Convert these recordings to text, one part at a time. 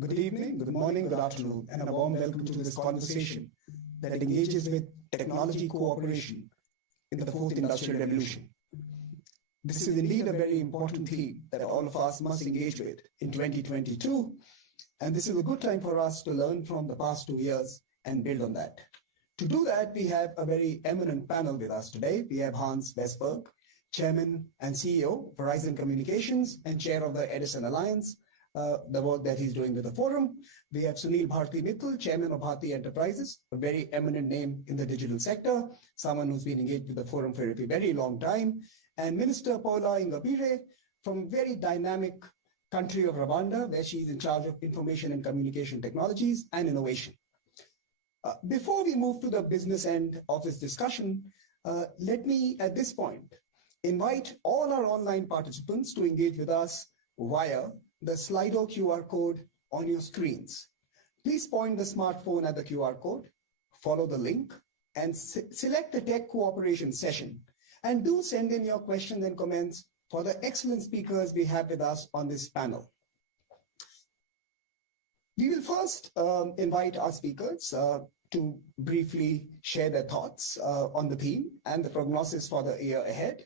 Good evening, good morning, good afternoon, and a warm welcome to this conversation that engages with technology cooperation in the fourth industrial revolution. This is indeed a very important theme that all of us must engage with in 2022, and this is a good time for us to learn from the past 2 years and build on that. To do that, we have a very eminent panel with us today. We have Hans Vestberg, Chairman and CEO, Verizon Communications, and Chair of the Edison Alliance, the work that he's doing with the forum. We have Sunil Bharti Mittal, Chairman of Bharti Enterprises, a very eminent name in the digital sector, someone who's been engaged with the forum for a very long time, and Minister Paula Ingabire from very dynamic country of Rwanda, where she's in charge of information and communication technologies and innovation. Before we move to the business end of this discussion, let me at this point invite all our online participants to engage with us via the Slido QR code on your screens. Please point the smartphone at the QR code, follow the link, and select the tech cooperation session. And do send in your questions and comments for the excellent speakers we have with us on this panel. We will first invite our speakers to briefly share their thoughts on the theme and the prognosis for the year ahead.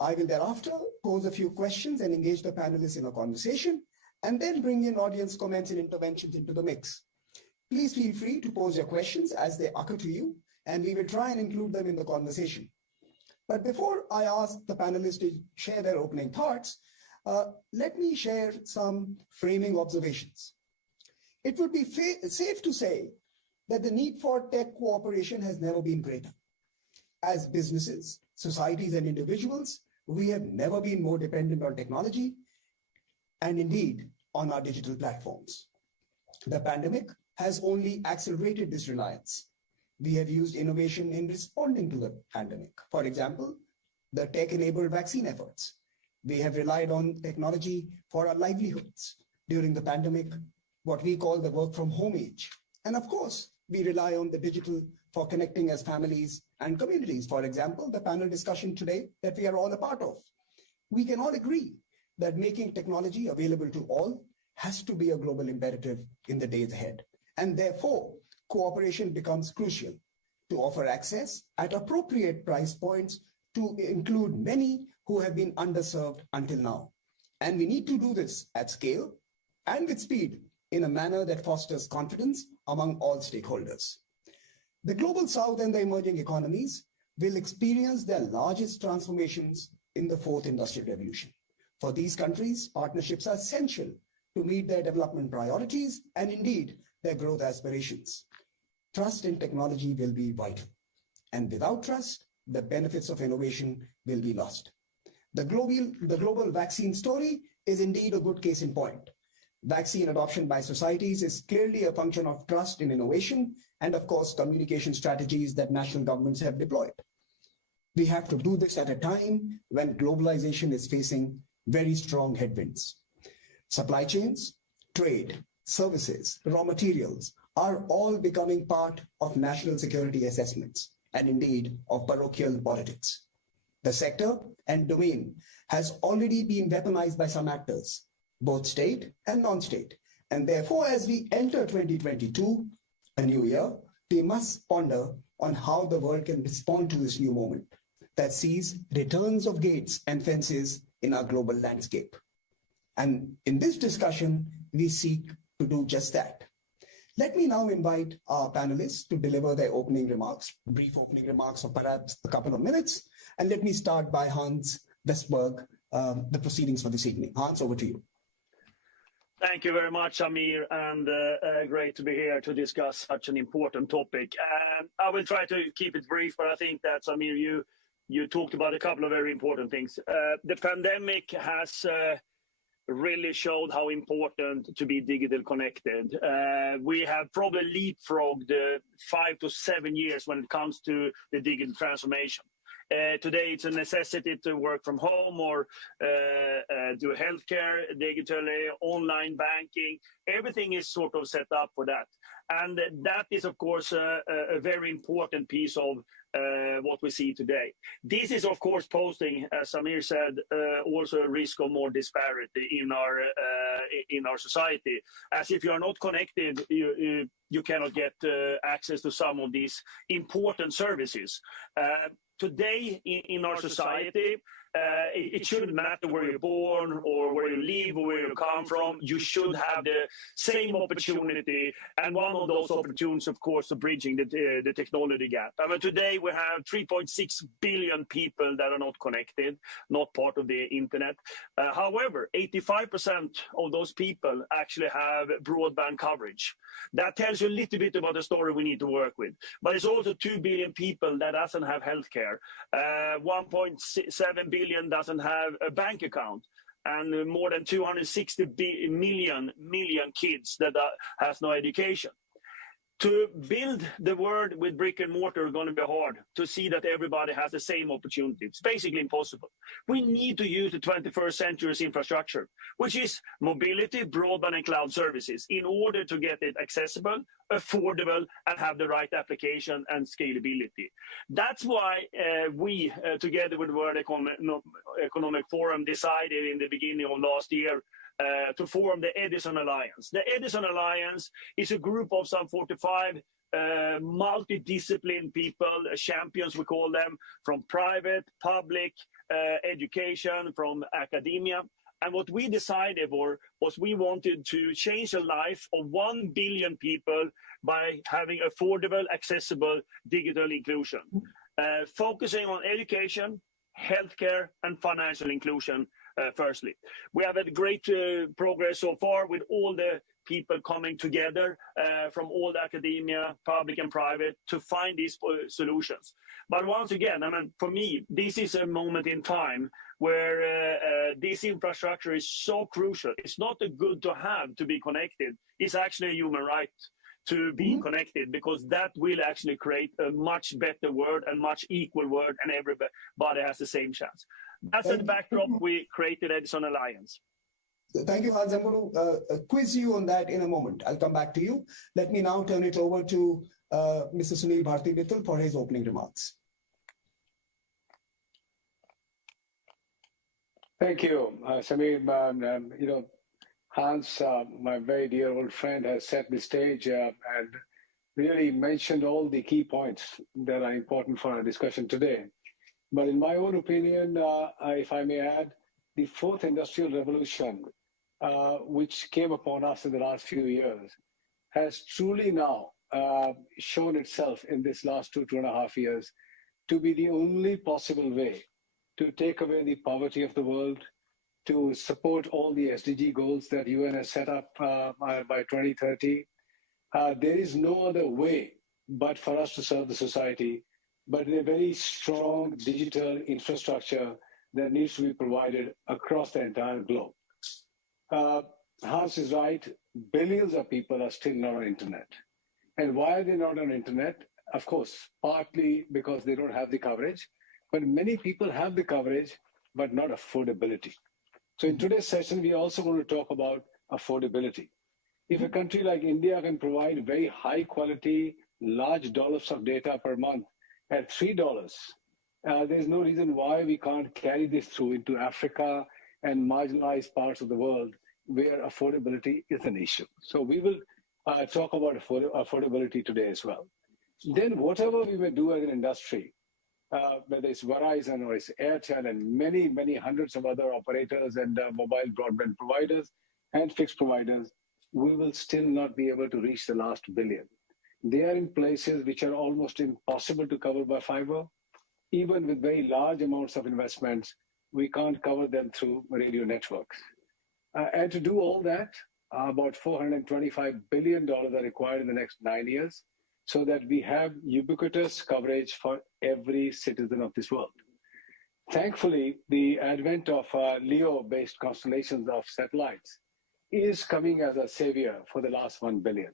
I will thereafter pose a few questions and engage the panelists in a conversation, and then bring in audience comments and interventions into the mix. Please feel free to pose your questions as they occur to you, and we will try and include them in the conversation. But before I ask the panelists to share their opening thoughts, let me share some framing observations. It would be safe to say that the need for tech cooperation has never been greater. As businesses, societies, and individuals, we have never been more dependent on technology and indeed on our digital platforms. The pandemic has only accelerated this reliance. We have used innovation in responding to the pandemic. For example, the tech-enabled vaccine efforts. We have relied on technology for our livelihoods during the pandemic, what we call the work from home age. And of course, we rely on the digital for connecting as families and communities. For example, the panel discussion today that we are all a part of. We can all agree that making technology available to all has to be a global imperative in the days ahead. And therefore, cooperation becomes crucial to offer access at appropriate price points to include many who have been underserved until now. And we need to do this at scale and with speed in a manner that fosters confidence among all stakeholders. The global south and the emerging economies will experience their largest transformations in the fourth industrial revolution. For these countries, partnerships are essential to meet their development priorities and indeed their growth aspirations. Trust in technology will be vital. And without trust, the benefits of innovation will be lost. The global vaccine story is indeed a good case in point. Vaccine adoption by societies is clearly a function of trust in innovation and, of course, communication strategies that national governments have deployed. We have to do this at a time when globalization is facing very strong headwinds. Supply chains, trade, services, raw materials are all becoming part of national security assessments and indeed of parochial politics. The sector and domain has already been weaponized by some actors, both state and non-state. And therefore, as we enter 2022, a new year, we must ponder on how the world can respond to this new moment that sees returns of gates and fences in our global landscape. And in this discussion, we seek to do just that. Let me now invite our panelists to deliver their opening remarks, brief opening remarks of perhaps a couple of minutes. And let me start by Hans Vestberg, the proceedings for this evening. Hans, over to you. Thank you very much, Amir, and great to be here to discuss such an important topic. I will try to keep it brief, but I think that, Amir, you talked about a couple of very important things. The pandemic has really showed how important to be digital connected. We have probably leapfrogged 5 to 7 years when it comes to the digital transformation. Today, it's a necessity to work from home or do healthcare digitally, online banking. Everything is sort of set up for that. And that is, of course, a very important piece of what we see today. This is, of course, posing, as Samir said, also a risk of more disparity in our society. As if you are not connected, you cannot get access to some of these important services. Today, in our society, it shouldn't matter where you're born or where you live or where you come from. You should have the same opportunity. And one of those opportunities, of course, is bridging the technology gap. I mean, today we have 3.6 billion people that are not connected, not part of the internet. However, 85% of those people actually have broadband coverage. That tells you a little bit about the story we need to work with. But it's also 2 billion people that doesn't have healthcare. 1.7 billion doesn't have a bank account, and more than 260 million kids that has no education. To build the world with brick and mortar is going to be hard. To see that everybody has the same opportunity, it's basically impossible. We need to use the 21st century's infrastructure, which is mobility, broadband, and cloud services, in order to get it accessible, affordable, and have the right application and scalability. That's why we, together with the World Economic Forum, decided in the beginning of last year to form the Edison Alliance. The Edison Alliance is a group of some 45 multidisciplined people, champions we call them, from private, public, education, from academia. And what we decided was we wanted to change the life of 1 billion people by having affordable, accessible digital inclusion, focusing on education, healthcare, and financial inclusion. Firstly, we have had great progress so far with all the people coming together from all the academia, public and private, to find these solutions. But once again, I mean, for me, this is a moment in time where this infrastructure is so crucial. It's not a good to have to be connected. It's actually a human right to be connected, because that will actually create a much better world and much equal world, and everybody has the same chance. That's the backdrop we created Edison Alliance. Thank you, Hans. I'm going to quiz you on that in a moment. I'll come back to you. Let me now turn it over to Mr. Sunil Bharti-Mittal for his opening remarks. Thank you, Samir. Hans, my very dear old friend, has set the stage and really mentioned all the key points that are important for our discussion today. But in my own opinion, if I may add, the fourth industrial revolution, which came upon us in the last few years, has truly now shown itself in this last 2.5 years to be the only possible way to take away the poverty of the world, to support all the SDG goals that UN has set up by 2030. There is no other way but for us to serve the society, but in a very strong digital infrastructure that needs to be provided across the entire globe. Hans is right, billions of people are still not on internet. And why are they not on internet? Of course, partly because they don't have the coverage, but many people have the coverage, but not affordability. So in today's session, we also want to talk about affordability. If a country like India can provide very high quality, large dollops of data per month at $3, there's no reason why we can't carry this through into Africa and marginalized parts of the world where affordability is an issue. So we will talk about affordability today as well. Then whatever we may do as an industry, whether it's Verizon or it's Airtel and many, many hundreds of other operators and mobile broadband providers and fixed providers, we will still not be able to reach the last billion. They are in places which are almost impossible to cover by fiber. Even with very large amounts of investments, we can't cover them through radio networks. And to do all that, about $425 billion are required in the next 9 years, so that we have ubiquitous coverage for every citizen of this world. Thankfully, the advent of LEO-based constellations of satellites is coming as a savior for the last 1 billion.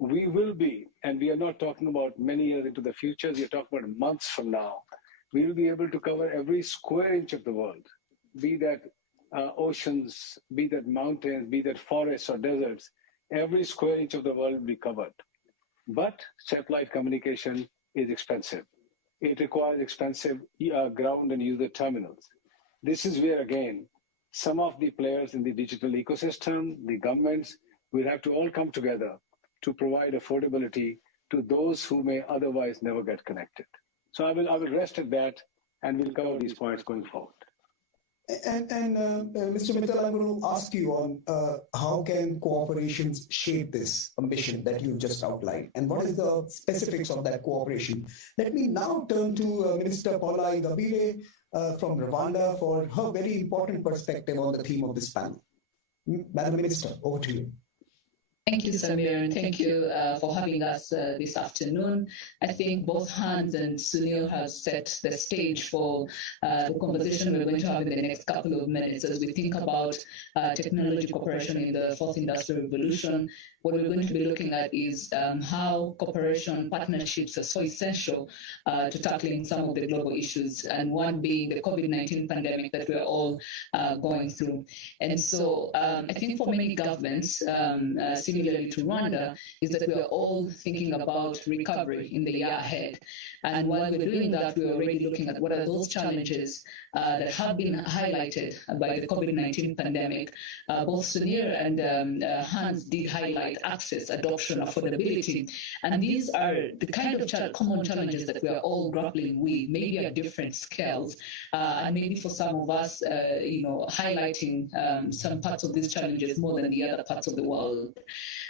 We will be, and we are not talking about many years into the future, we are talking about months from now, we will be able to cover every square inch of the world, be that oceans, be that mountains, be that forests or deserts, every square inch of the world will be covered. But satellite communication is expensive. It requires expensive ground and user terminals. This is where, again, some of the players in the digital ecosystem, the governments, will have to all come together to provide affordability to those who may otherwise never get connected. So I will rest at that, and we'll cover these points going forward. And Mr. Mittal, I'm going to ask you on how can cooperations shape this ambition that you've just outlined, and what is the specifics of that cooperation? Let me now turn to Minister Paula Ingabire from Rwanda for her very important perspective on the theme of this panel. Madam Minister, over to you. Thank you, Samir, and thank you for having us this afternoon. I think both Hans and Sunil have set the stage for the conversation we're going to have in the next couple of minutes as we think about technology cooperation in the fourth industrial revolution. What we're going to be looking at is how cooperation partnerships are so essential to tackling some of the global issues, and one being the COVID-19 pandemic that we're all going through. And so I think for many governments, similarly to Rwanda, is that we are all thinking about recovery in the year ahead. And while we're doing that, we're already looking at what are those challenges that have been highlighted by the COVID-19 pandemic. Both Sunir and Hans did highlight access, adoption, affordability. And these are the kind of common challenges that we are all grappling with, maybe at different scales. And maybe for some of us, highlighting some parts of these challenges more than the other parts of the world.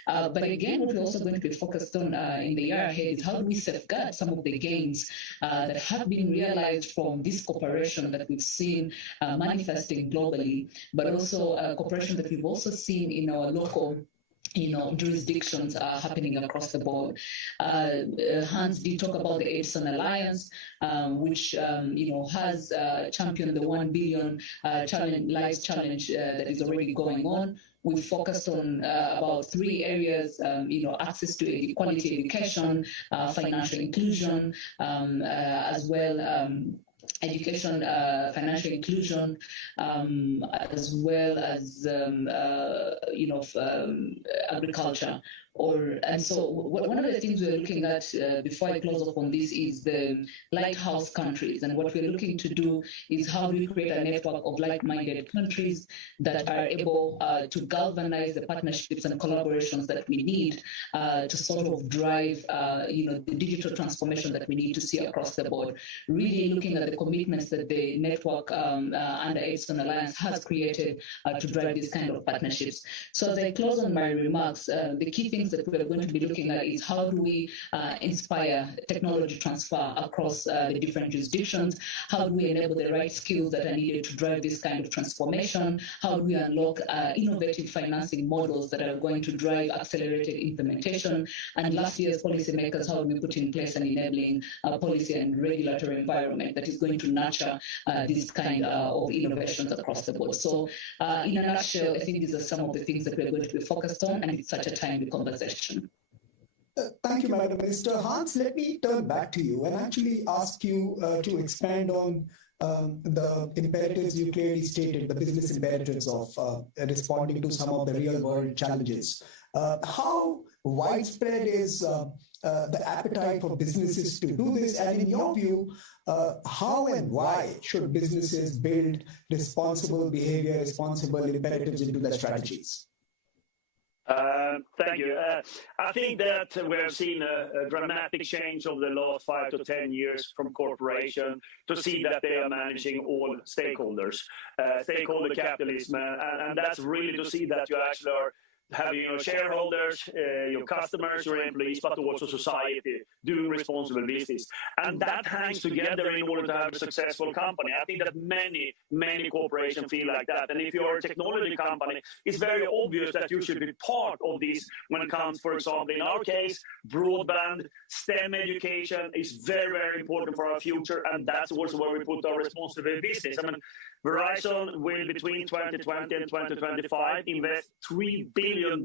But again, what we're also going to be focused on in the year ahead is how do we safeguard some of the gains that have been realized from this cooperation that we've seen manifesting globally, but also cooperation that we've also seen in our local jurisdictions are happening across the board. Hans did talk about the Edison Alliance, which, has championed the 1 billion lives challenge that is already going on. We focused on about 3 areas, access to quality education, financial inclusion, as well education, financial inclusion, as well as agriculture. And so one of the things we're looking at before I close up on this is the lighthouse countries. And what we're looking to do is how do we create a network of like-minded countries that are able to galvanize the partnerships and collaborations that we need to sort of drive, the digital transformation that we need to see across the board. Really looking at the commitments that the network under Edison Alliance has created to drive these kind of partnerships. So as I close on my remarks, the key things that we're going to be looking at is how do we inspire technology transfer across the different jurisdictions? How do we enable the right skills that are needed to drive this kind of transformation? How do we unlock innovative financing models that are going to drive accelerated implementation? And lastly, as policymakers, how do we put in place an enabling policy and regulatory environment that is going to nurture this kind of innovations across the board? So in a nutshell, I think these are some of the things that we're going to be focused on, and it's such a timely conversation. Thank you, Madam Minister. Hans, let me turn back to you and actually ask you to expand on the imperatives you clearly stated, the business imperatives of responding to some of the real-world challenges. How widespread is the appetite for businesses to do this? And in your view, how and why should businesses build responsible behavior, responsible imperatives into their strategies? Thank you. I think that we have seen a dramatic change over the last 5 to 10 years from corporation to see that they are managing all stakeholders, stakeholder capitalism, and that's really to see that you actually are having your shareholders, your customers, your employees, but also society doing responsible business. And that hangs together in order to have a successful company. I think that many corporations feel like that. And if you're a technology company, it's very obvious that you should be part of this when it comes, for example, in our case, broadband, STEM education is very, very important for our future. And that's also where we put our responsible business. I mean, Verizon will, between 2020 and 2025, invest $3 billion trillion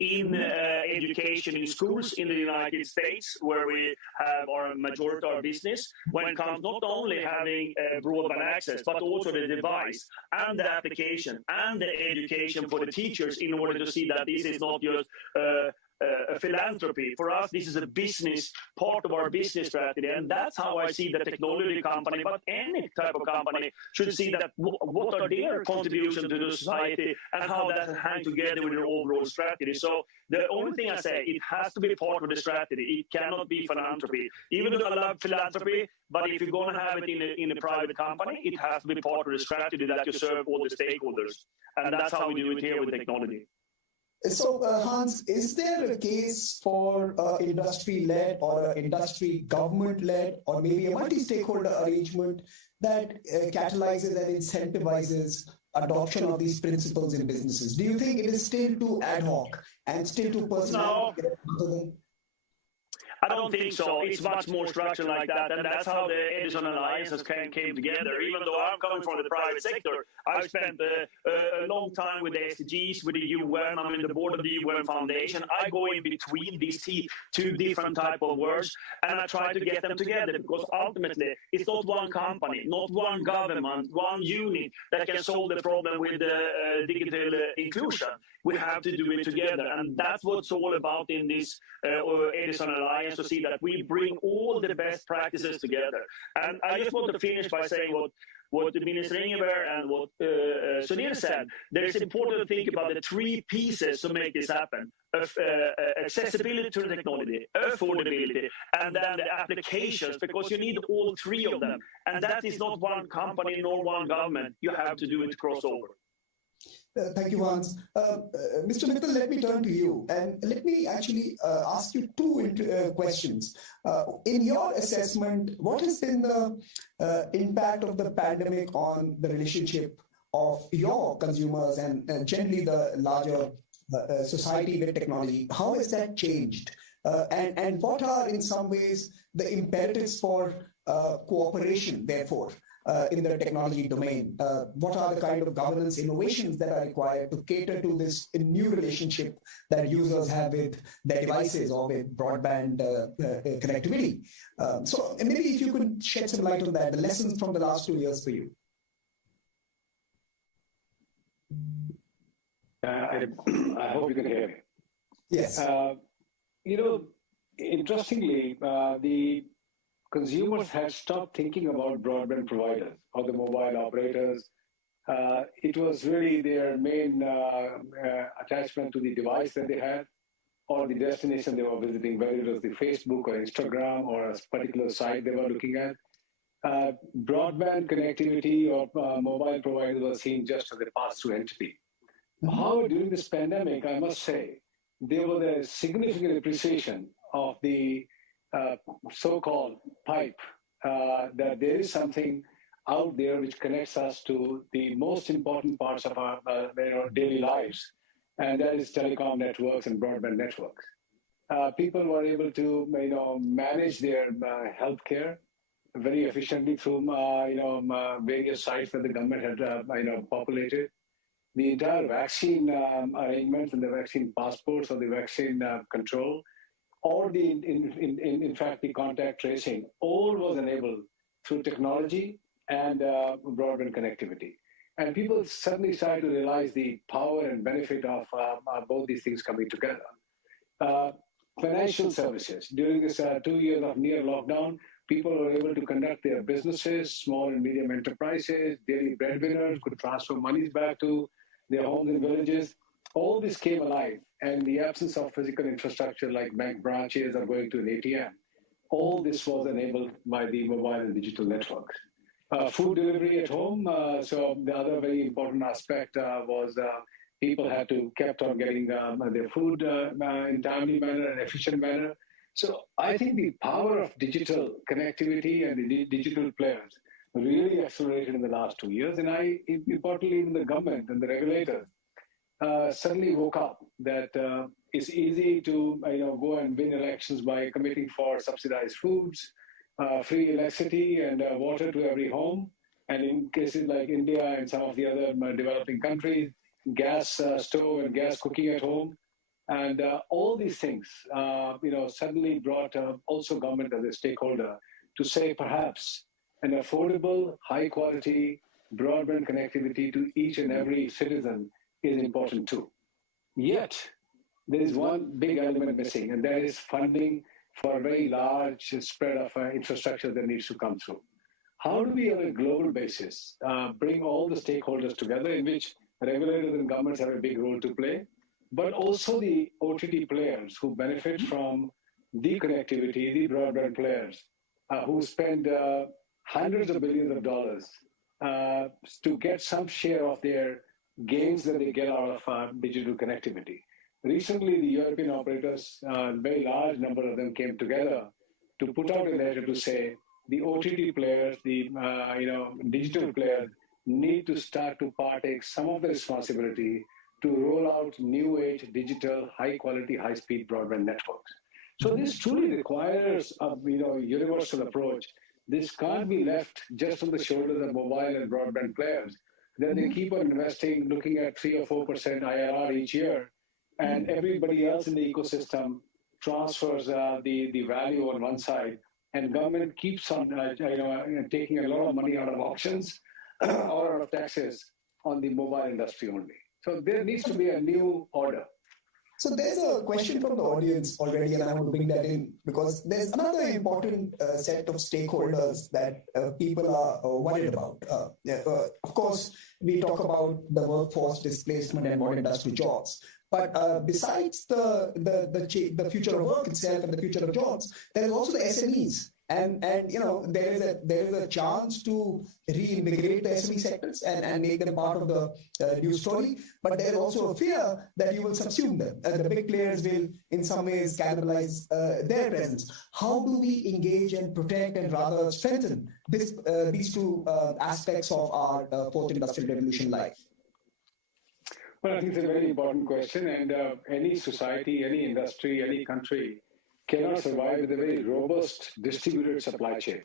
in education in schools in the United States, where we have our majority of our business, when it comes not only having broadband access, but also the device and the application and the education for the teachers, in order to see that this is not just a philanthropy. For us, this is a business, part of our business strategy. And that's how I see the technology company, but any type of company should see that what are their contribution to the society and how that hangs together with their overall strategy. So the only thing I say, it has to be part of the strategy. It cannot be philanthropy. Even though I love philanthropy, but if you're going to have it in a private company, it has to be part of the strategy that you serve all the stakeholders. And that's how we do it here with technology. So, Hans, is there a case for industry-led or industry government-led or maybe a multi-stakeholder arrangement that catalyzes and incentivizes adoption of these principles in businesses? Do you think it is still too ad hoc and still too personal? No. I don't think so. It's much more structured like that. And that's how the Edison Alliance came together. Even though I'm coming from the private sector, I've spent a long time with the SDGs, with the UN. I'm in the board of the UN Foundation. I go in between these two different type of words, and I try to get them together, because ultimately it's not one company, not one government, one unit that can solve the problem with digital inclusion. We have to do it together. And that's what's all about in this Edison Alliance, to see that we bring all the best practices together. And I just want to finish by saying what Minister Ingeberg and what Sunil said. It's important to think about the three pieces to make this happen. Accessibility to the technology, affordability, and then the applications, because you need all three of them. And that is not one company nor one government. You have to do it crossover. Thank you, Hans. Mr. Mittal, let me turn to you, and let me actually ask you two questions. In your assessment, what has been the impact of the pandemic on the relationship of your consumers and generally the larger society with technology? How has that changed? And what are, in some ways, the imperatives for cooperation, therefore, in the technology domain? What are the kind of governance innovations that are required to cater to this new relationship that users have with their devices or with broadband connectivity? So maybe if you could shed some light on that, the lessons from the last 2 years for you. I hope you can hear me. Yes. Interestingly, the consumers had stopped thinking about broadband providers or the mobile operators. It was really their main attachment to the device that they had or the destination they were visiting, whether it was the Facebook or Instagram or a particular site they were looking at. Broadband connectivity or mobile providers were seen just as a pass-through entity. However, during this pandemic, I must say, there was a significant appreciation of the so-called pipe, that there is something out there which connects us to the most important parts of our daily lives, and that is telecom networks and broadband networks. People were able to manage their healthcare very efficiently through various sites that the government had populated. The entire vaccine arrangements and the vaccine passports or the vaccine control, or in fact the contact tracing, all was enabled through technology and broadband connectivity. And people suddenly started to realize the power and benefit of both these things coming together. Financial services. During this 2 years of near lockdown, people were able to conduct their businesses, small and medium enterprises, daily breadwinners could transfer monies back to their homes and villages. All this came alive, and in the absence of physical infrastructure like bank branches or going to an ATM, all this was enabled by the mobile and digital networks. Food delivery at home. So the other very important aspect was people had to kept on getting their food in timely manner and efficient manner. So I think the power of digital connectivity and the digital players really accelerated in the last 2 years. And importantly, even the government and the regulators suddenly woke up that it's easy to go and win elections by committing for subsidized foods, free electricity and water to every home. And in cases like India and some of the other developing countries, gas stove and gas cooking at home. And all these things, suddenly brought also government as a stakeholder to say perhaps an affordable, high-quality broadband connectivity to each and every citizen is important too. Yet, there is one big element missing, and that is funding for a very large spread of infrastructure that needs to come through. How do we, on a global basis, bring all the stakeholders together, in which regulators and governments have a big role to play, but also the OTT players who benefit from the connectivity, the broadband players, who spend hundreds of billions of dollars to get some share of their gains that they get out of digital connectivity. Recently, the European operators, a very large number of them came together to put out a letter to say the OTT players, the digital players need to start to partake some of the responsibility to roll out new age digital, high quality, high speed broadband networks. So this truly requires a universal approach. This can't be left just on the shoulders of mobile and broadband players. Then they keep on investing, looking at 3 or 4% IRR each year, and everybody else in the ecosystem transfers the value on one side, and government keeps on taking a lot of money out of auctions or out of taxes on the mobile industry only. So there needs to be a new order. So there's a question from the audience already, and I want to bring that in because there's another important set of stakeholders that people are worried about. Of course, we talk about the workforce displacement and more industrial jobs. But besides the future of work itself and the future of jobs, there is also the SMEs. And there is a chance to reinvigorate the SME sectors and make them part of the news story. But there is also a fear that you will subsume them. The big players will, in some ways, cannibalize their presence. How do we engage and protect and rather strengthen these two aspects of our fourth industrial revolution life? Well, I think it's a very important question. And any society, any industry, any country cannot survive with a very robust distributed supply chain,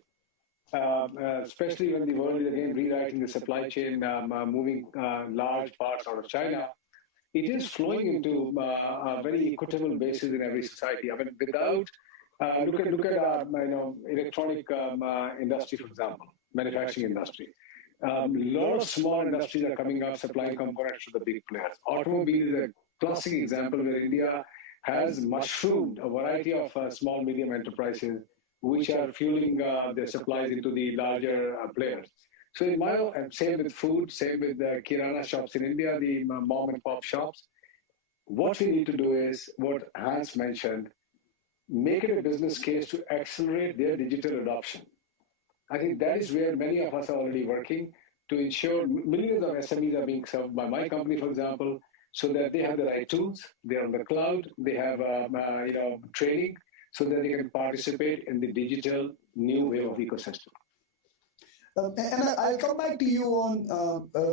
especially when the world is again rewriting the supply chain, moving large parts out of China. It is flowing into a very equitable basis in every society. I mean, without look at electronic industry, for example, manufacturing industry. A lot of small industries are coming up supplying components to the big players. Automobile is a classic example where India has mushroomed a variety of small, medium enterprises which are fueling their supplies into the larger players. So in my same with food, same with the kirana shops in India, the mom and pop shops. What we need to do is what Hans mentioned, make it a business case to accelerate their digital adoption. I think that is where many of us are already working to ensure millions of SMEs are being served by my company, for example, so that they have the right tools, they're on the cloud, they have training, so that they can participate in the digital new wave of ecosystem. And I'll come back to you on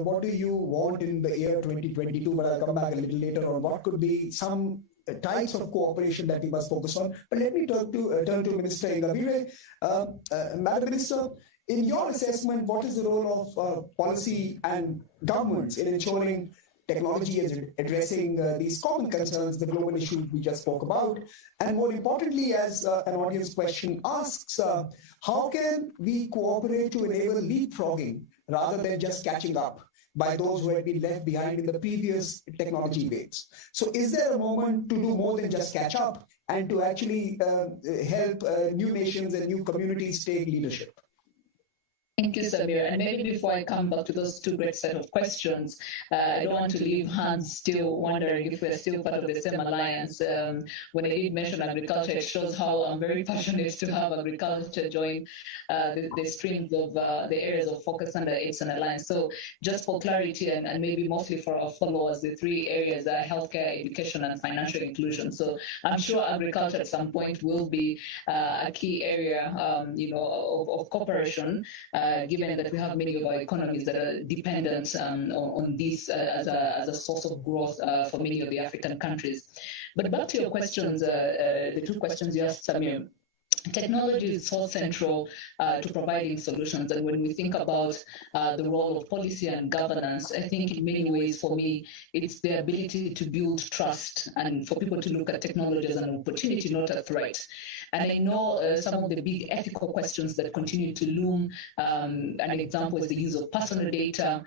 what do you want in the year 2022, but I'll come back a little later on what could be some types of cooperation that we must focus on. But let me turn to Minister Ingabire. Madam Minister, in your assessment, what is the role of policy and governments in ensuring technology is addressing these common concerns, the global issues we just spoke about? And more importantly, as an audience question asks, how can we cooperate to enable leapfrogging rather than just catching up by those who had been left behind in the previous technology waves? So is there a moment to do more than just catch up and to actually help new nations and new communities take leadership? Thank you, Samir. And maybe before I come back to those two great set of questions, I don't want to leave Hans still wondering if we're still part of the same alliance. When I did mention agriculture, it shows how I'm very passionate to have agriculture join the streams of the areas of focus under it's an alliance. So just for clarity and maybe mostly for our followers, the three areas are healthcare, education, and financial inclusion. So I'm sure agriculture at some point will be a key area, of cooperation. Given that we have many of our economies that are dependent on this as a source of growth for many of the African countries. But back to your questions, the two questions you asked, Samir. technology is so central to providing solutions. And when we think about the role of policy and governance, I think in many ways, for me, it's the ability to build trust and for people to look at technology as an opportunity, not a threat. And I know some of the big ethical questions that continue to loom. An example is the use of personal data.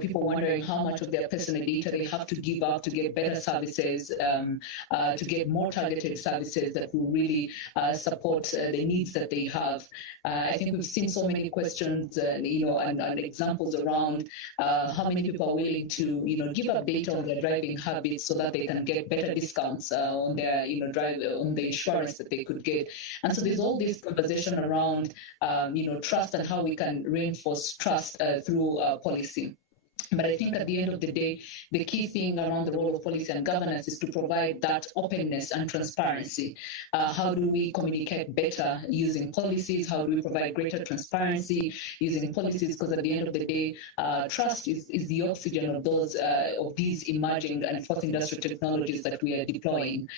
People wondering how much of their personal data they have to give up to get better services, to get more targeted services that will really support the needs that they have. I think we've seen so many questions, and examples around how many people are willing to, give up data on their driving habits so that they can get better discounts on their, on the insurance that they could get. And so there's all this conversation around, trust and how we can reinforce trust through policy. But I think at the end of the day, the key thing around the role of policy and governance is to provide that openness and transparency. How do we communicate better using policies? How do we provide greater transparency using policies? Because at the end of the day, trust is the oxygen of these emerging and fourth industrial technologies that we are deploying.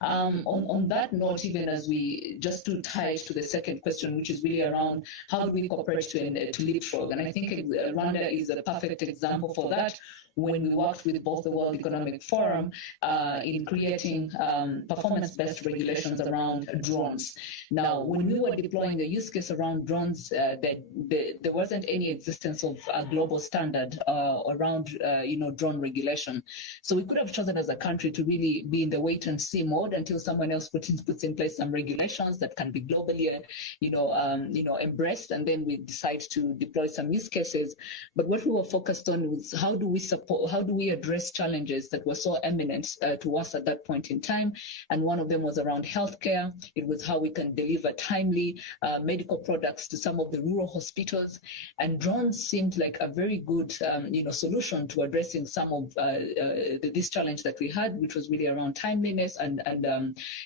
On that note, even as we just to tie to the second question, which is really around how do we cooperate to leapfrog? And I think Rwanda is a perfect example for that, when we worked with both the World Economic Forum in creating performance-based regulations around drones. Now, when we were deploying the use case around drones, there wasn't any existence of a global standard around drone regulation. So we could have chosen as a country to really be in the wait-and-see mode until someone else puts in place some regulations that can be globally, embraced, and then we decide to deploy some use cases. But what we were focused on was how do we address challenges that were so eminent to us at that point in time. And one of them was around healthcare. It was how we can deliver timely medical products to some of the rural hospitals. And drones seemed like a very good solution to addressing some of this challenge that we had, which was really around timeliness and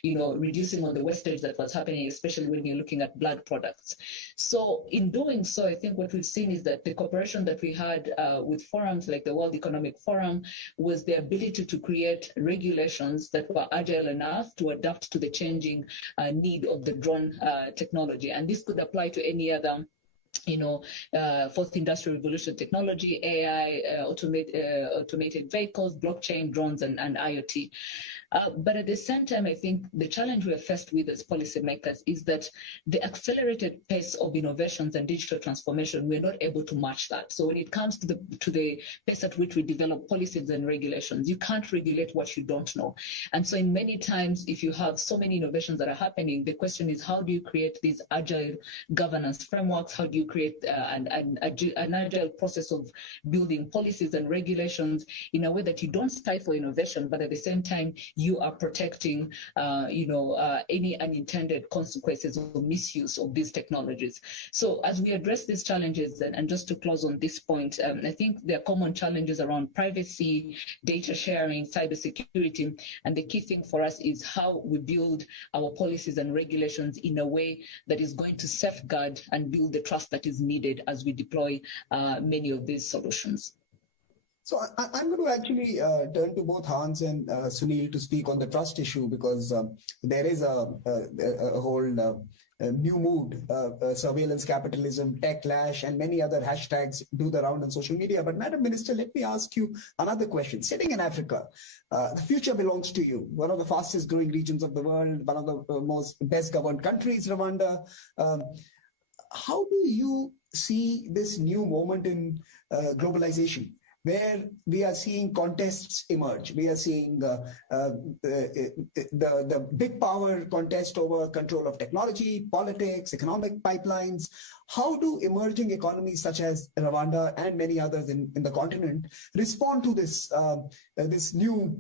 reducing all the wastage that was happening, especially when you're looking at blood products. So in doing so, I think what we've seen is that the cooperation that we had with forums like the World Economic Forum was the ability to create regulations that were agile enough to adapt to the changing need of the drone technology. And this could apply to any other fourth industrial revolution technology, AI, automated vehicles, blockchain, drones, and IoT. But at the same time, I think the challenge we are faced with as policymakers is that the accelerated pace of innovations and digital transformation, we're not able to match that. So when it comes to the pace at which we develop policies and regulations, you can't regulate what you don't know. And so in many times, if you have so many innovations that are happening, the question is, how do you create these agile governance frameworks? How do you create an agile process of building policies and regulations in a way that you don't stifle innovation, but at the same time, you are protecting, any unintended consequences or misuse of these technologies. So as we address these challenges, and just to close on this point, I think there are common challenges around privacy, data sharing, cybersecurity, and the key thing for us is how we build our policies and regulations in a way that is going to safeguard and build the trust that is needed as we deploy many of these solutions. So I'm going to actually turn to both Hans and Sunil to speak on the trust issue, because there is a whole new mood, surveillance capitalism, techlash, and many other hashtags do the round on social media. But Madam Minister, let me ask you another question. Sitting in Africa, the future belongs to you. One of the fastest growing regions of the world, one of the most best governed countries, Rwanda. How do you see this new moment in globalization, where we are seeing contests emerge? We are seeing the big power contest over control of technology, politics, economic pipelines. How do emerging economies such as Rwanda and many others in the continent respond to this this new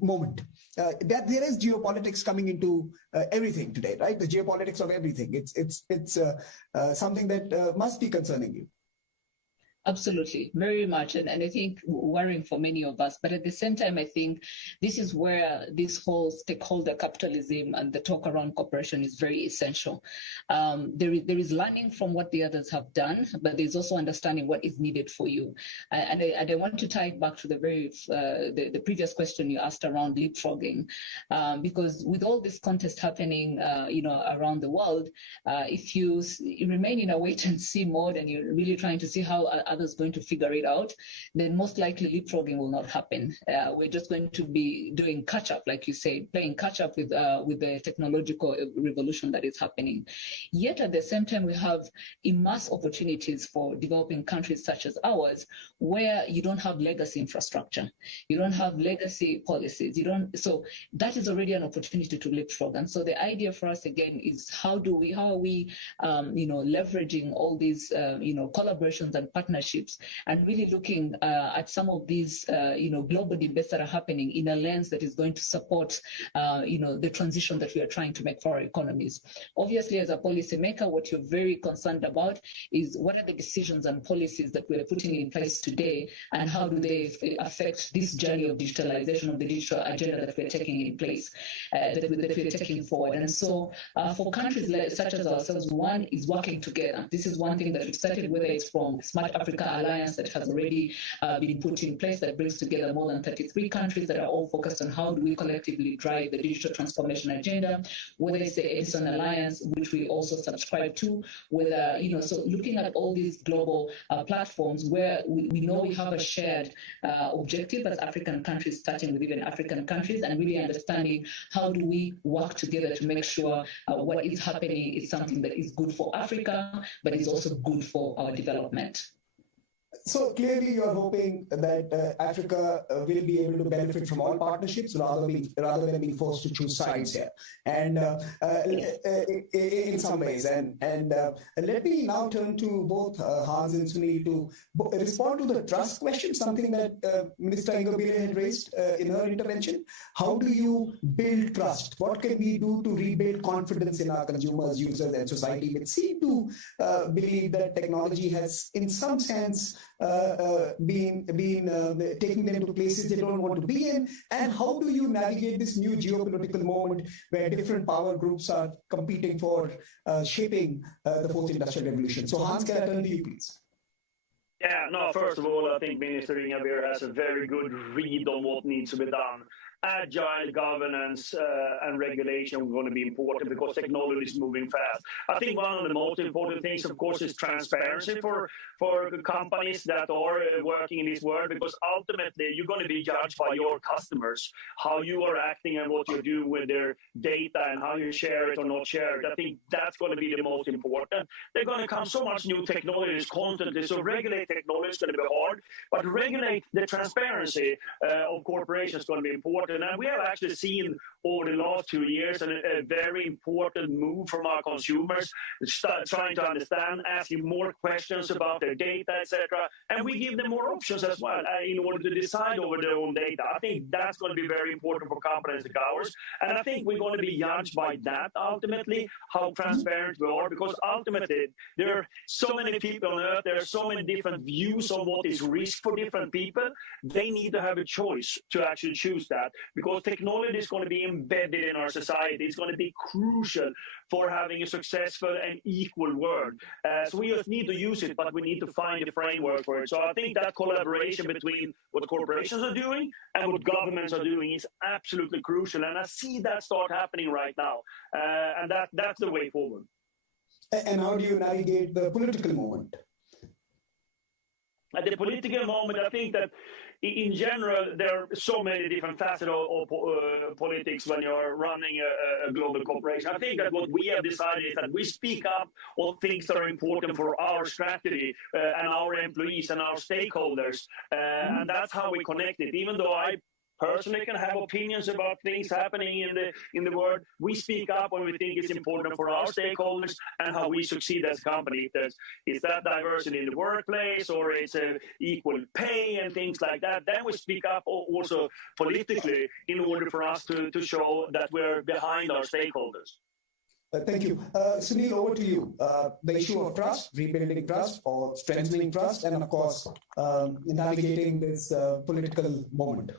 moment? That there is geopolitics coming into everything today, right? The geopolitics of everything. It's something that must be concerning you. Absolutely, very much. And I think worrying for many of us. But at the same time, I think this is where this whole stakeholder capitalism and the talk around cooperation is very essential. There is learning from what the others have done, but there's also understanding what is needed for you. And I want to tie it back to the previous question you asked around leapfrogging, because with all this contest happening, around the world, if you remain in a wait and see mode and you're really trying to see how others going to figure it out, then most likely leapfrogging will not happen. We're just going to be doing catch up, like you say, playing catch up with the technological revolution that is happening. Yet at the same time, we have immense opportunities for developing countries such as ours, where you don't have legacy infrastructure, you don't have legacy policies, so that is already an opportunity to leapfrog. And so the idea for us again is how are we leveraging all these collaborations and partnerships, and really looking at some of these global debates that are happening in a lens that is going to support the transition that we are trying to make for our economies. Obviously, as a policymaker, what you're very concerned about is what are the decisions and policies that we're putting in place today, and how do they affect this journey of digitalization, of the digital agenda that we're taking in place, that we're taking forward. And so for countries such as ourselves, one is working together. This is one thing that we've started, whether it's from Smart Africa Alliance that has already been put in place, that brings together more than 33 countries that are all focused on how do we collectively drive the digital transformation agenda, whether it's the Edison Alliance, which we also subscribe to, whether, so looking at all these global platforms where we know we have a shared objective as African countries, starting with even African countries, and really understanding how do we work together to make sure what is happening is something that is good for Africa, but is also good for our development. So clearly, you're hoping that Africa will be able to benefit from all partnerships rather than being forced to choose sides here, and in some ways. And let me now turn to both Hans and Sunil to respond to the trust question, something that Mr. Ingabire had raised in her intervention. How do you build trust? What can we do to rebuild confidence in our consumers, users, and society, which seem to believe that technology has, in some sense, been taking them to places they don't want to be in? And how do you navigate this new geopolitical moment where different power groups are competing for shaping the fourth industrial revolution? So Hans, can I turn to you, please? Yeah, no, first of all, I think Minister Ingabire has a very good read on what needs to be done. Agile governance and regulation are going to be important because technology is moving fast. I think one of the most important things, of course, is transparency for companies that are working in this world, because ultimately you're going to be judged by your customers, how you are acting and what you do with their data and how you share it or not share it. I think that's going to be the most important. There's going to come so much new technologies constantly, so regulate technology is going to be hard, but regulate the transparency of corporations is going to be important. And we have actually seen over the last 2 years a very important move from our consumers, trying to understand, asking more questions about their data, etc. And we give them more options as well in order to decide over their own data. I think that's going to be very important for companies like ours. And I think we're going to be judged by that ultimately, how transparent we are, because ultimately there are so many people on earth, there are so many different views on what is risk for different people. They need to have a choice to actually choose that, because technology is going to be embedded in our society. It's going to be crucial for having a successful and equal world. So we just need to use it, but we need to find a framework for it. So I think that collaboration between what corporations are doing and what governments are doing is absolutely crucial. And I see that start happening right now. And that's the way forward. And how do you navigate the political moment? At the political moment, I think that in general, there are so many different facets of politics when you're running a global corporation. I think that what we have decided is that we speak up on things that are important for our strategy and our employees and our stakeholders. And that's how we connect it. Even though I personally can have opinions about things happening in the world, we speak up when we think it's important for our stakeholders and how we succeed as a company. Is that diversity in the workplace, or it's equal pay and things like that? Then we speak up also politically in order for us to show that we're behind our stakeholders. Thank you. Sunil, over to you. The issue of trust, rebuilding trust or strengthening trust, and of course, navigating this political moment.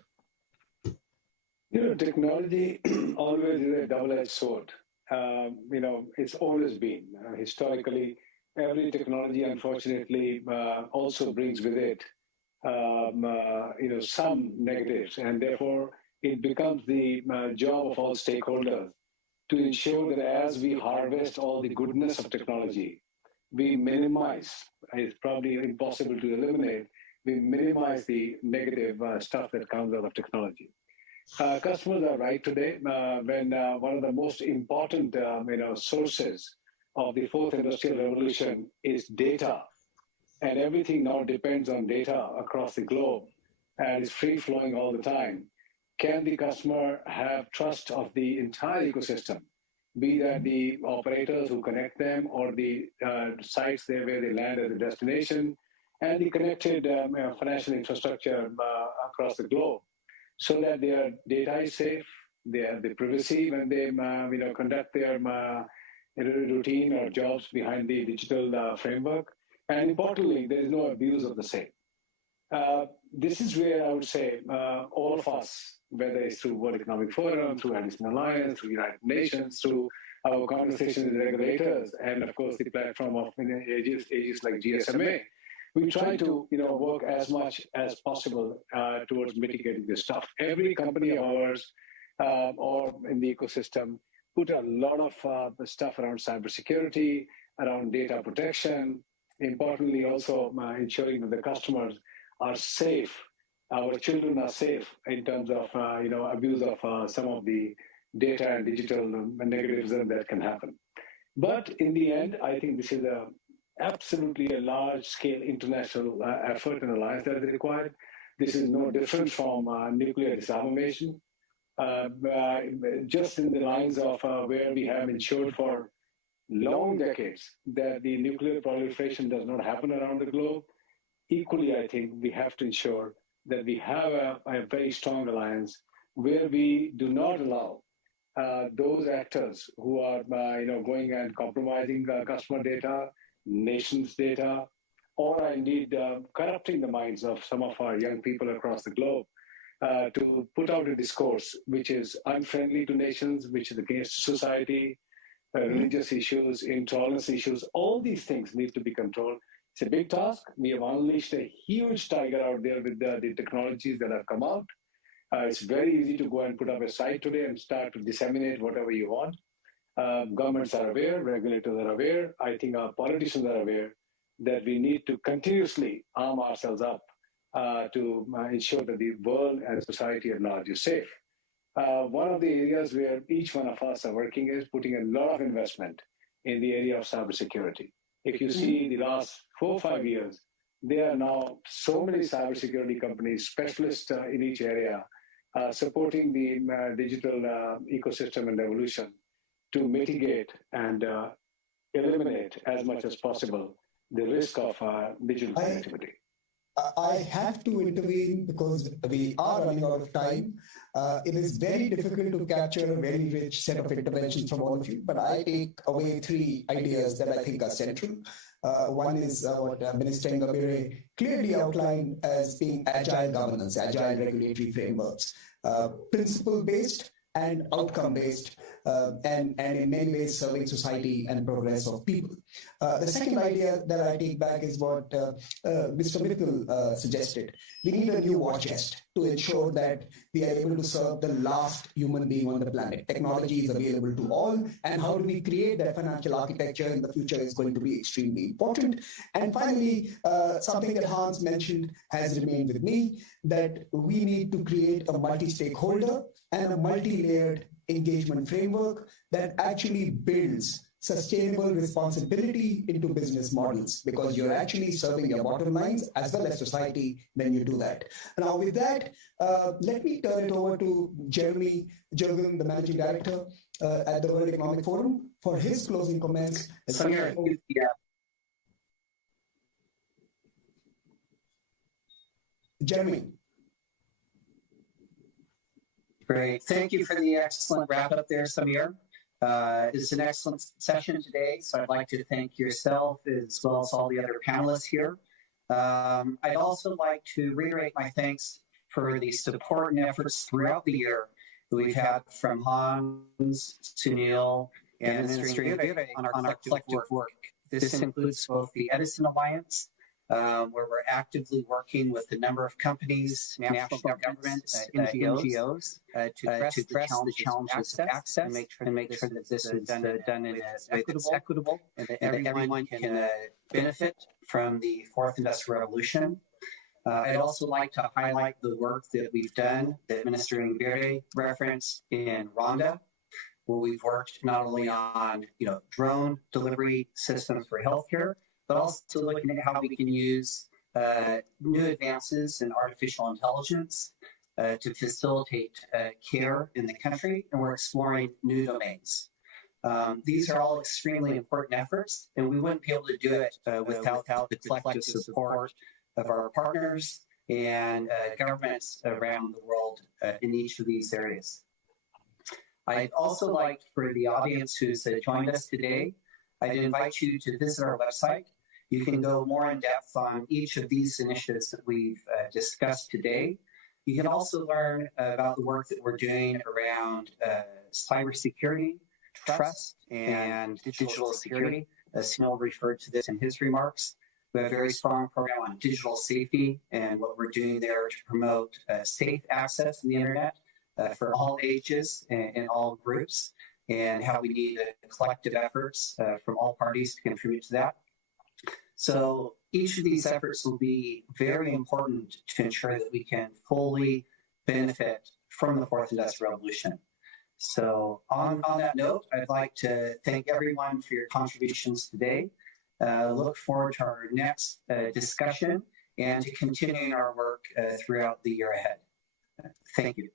Technology always is a double-edged sword. It's always been. Historically, every technology, unfortunately, also brings with it, some negatives. And therefore, it becomes the job of all stakeholders to ensure that as we harvest all the goodness of technology, we minimize, it's probably impossible to eliminate, we minimize the negative stuff that comes out of technology. Customers are right today when one of the most important sources of the fourth industrial revolution is data. And everything now depends on data across the globe and is free flowing all the time. Can the customer have trust of the entire ecosystem, be that the operators who connect them or the sites there where they land at the destination and the connected financial infrastructure across the globe, so that their data is safe, their privacy when they conduct their routine or jobs behind the digital framework, and importantly, there is no abuse of the same. This is where I would say all of us, whether it's through World Economic Forum, through Addison Alliance, through United Nations, through our conversations with regulators, and of course the platform of agencies like GSMA, we try to work as much as possible towards mitigating this stuff. Every company of ours or in the ecosystem put a lot of stuff around cybersecurity, around data protection, importantly also ensuring that the customers are safe, our children are safe in terms of abuse of some of the data and digital negatives that can happen. But in the end, I think this is absolutely a large-scale international effort and alliance that is required. This is no different from nuclear disarmament. Just in the lines of where we have ensured for long decades that the nuclear proliferation does not happen around the globe, equally, I think we have to ensure that we have a very strong alliance where we do not allow those actors who are going and compromising customer data, nations' data, or indeed corrupting the minds of some of our young people across the globe to put out a discourse which is unfriendly to nations, which is against society, religious issues, intolerance issues. All these things need to be controlled. It's a big task. We have unleashed a huge tiger out there with the technologies that have come out. It's very easy to go and put up a site today and start to disseminate whatever you want. Governments are aware, regulators are aware. I think our politicians are aware that we need to continuously arm ourselves up to ensure that the world and society at large is safe. One of the areas where each one of us are working is putting a lot of investment in the area of cybersecurity. If you see the last 4 or 5 years, there are now so many cybersecurity companies, specialists in each area, supporting the digital ecosystem and evolution to mitigate and eliminate as much as possible the risk of digital connectivity. I have to intervene because we are running out of time. It is very difficult to capture a very rich set of interventions from all of you, but I take away 3 ideas that I think are central. One is what Minister Ngabire clearly outlined as being agile governance, agile regulatory frameworks, principle-based and outcome-based, and in many ways serving society and progress of people. The second idea that I take back is what Mr. Mittal suggested. We need a new war chest to ensure that we are able to serve the last human being on the planet. Technology is available to all, and how do we create that financial architecture in the future is going to be extremely important. And finally, something that Hans mentioned has remained with me, that we need to create a multi-stakeholder and a multi-layered engagement framework that actually builds sustainable responsibility into business models, because you're actually serving your bottom lines as well as society when you do that. Now with that, let me turn it over to Jeremy Jurgen, the Managing Director at the World Economic Forum, for his closing comments. Jeremy. Great. Thank you for the excellent wrap up there, Samir. It's an excellent session today, so I'd like to thank yourself as well as all the other panelists here. I'd also like to reiterate my thanks for the support and efforts throughout the year that we've had from Hans, Sunil, and Ministry on our collective work. This includes both the Edison Alliance, where we're actively working with a number of companies, national governments, NGOs, to address the challenges of access and make sure that this is done in a way that's equitable and that everyone can benefit from the Fourth Industrial Revolution. I'd also like to highlight the work that we've done that Minister Ngere referenced in Rwanda, where we've worked not only on drone delivery systems for healthcare, but also looking at how we can use new advances in artificial intelligence to facilitate care in the country, and we're exploring new domains. These are all extremely important efforts, and we wouldn't be able to do it without the collective support of our partners and governments around the world in each of these areas. I'd also like for the audience who's joined us today, I'd invite you to visit our website. You can go more in depth on each of these initiatives that we've discussed today. You can also learn about the work that we're doing around cybersecurity, trust, and digital security. Sunil referred to this in his remarks. We have a very strong program on digital safety and what we're doing there to promote safe access to the internet for all ages and all groups, and how we need collective efforts from all parties to contribute to that. So each of these efforts will be very important to ensure that we can fully benefit from the Fourth Industrial Revolution. So on that note, I'd like to thank everyone for your contributions today. Look forward to our next discussion and to continuing our work throughout the year ahead. Thank you.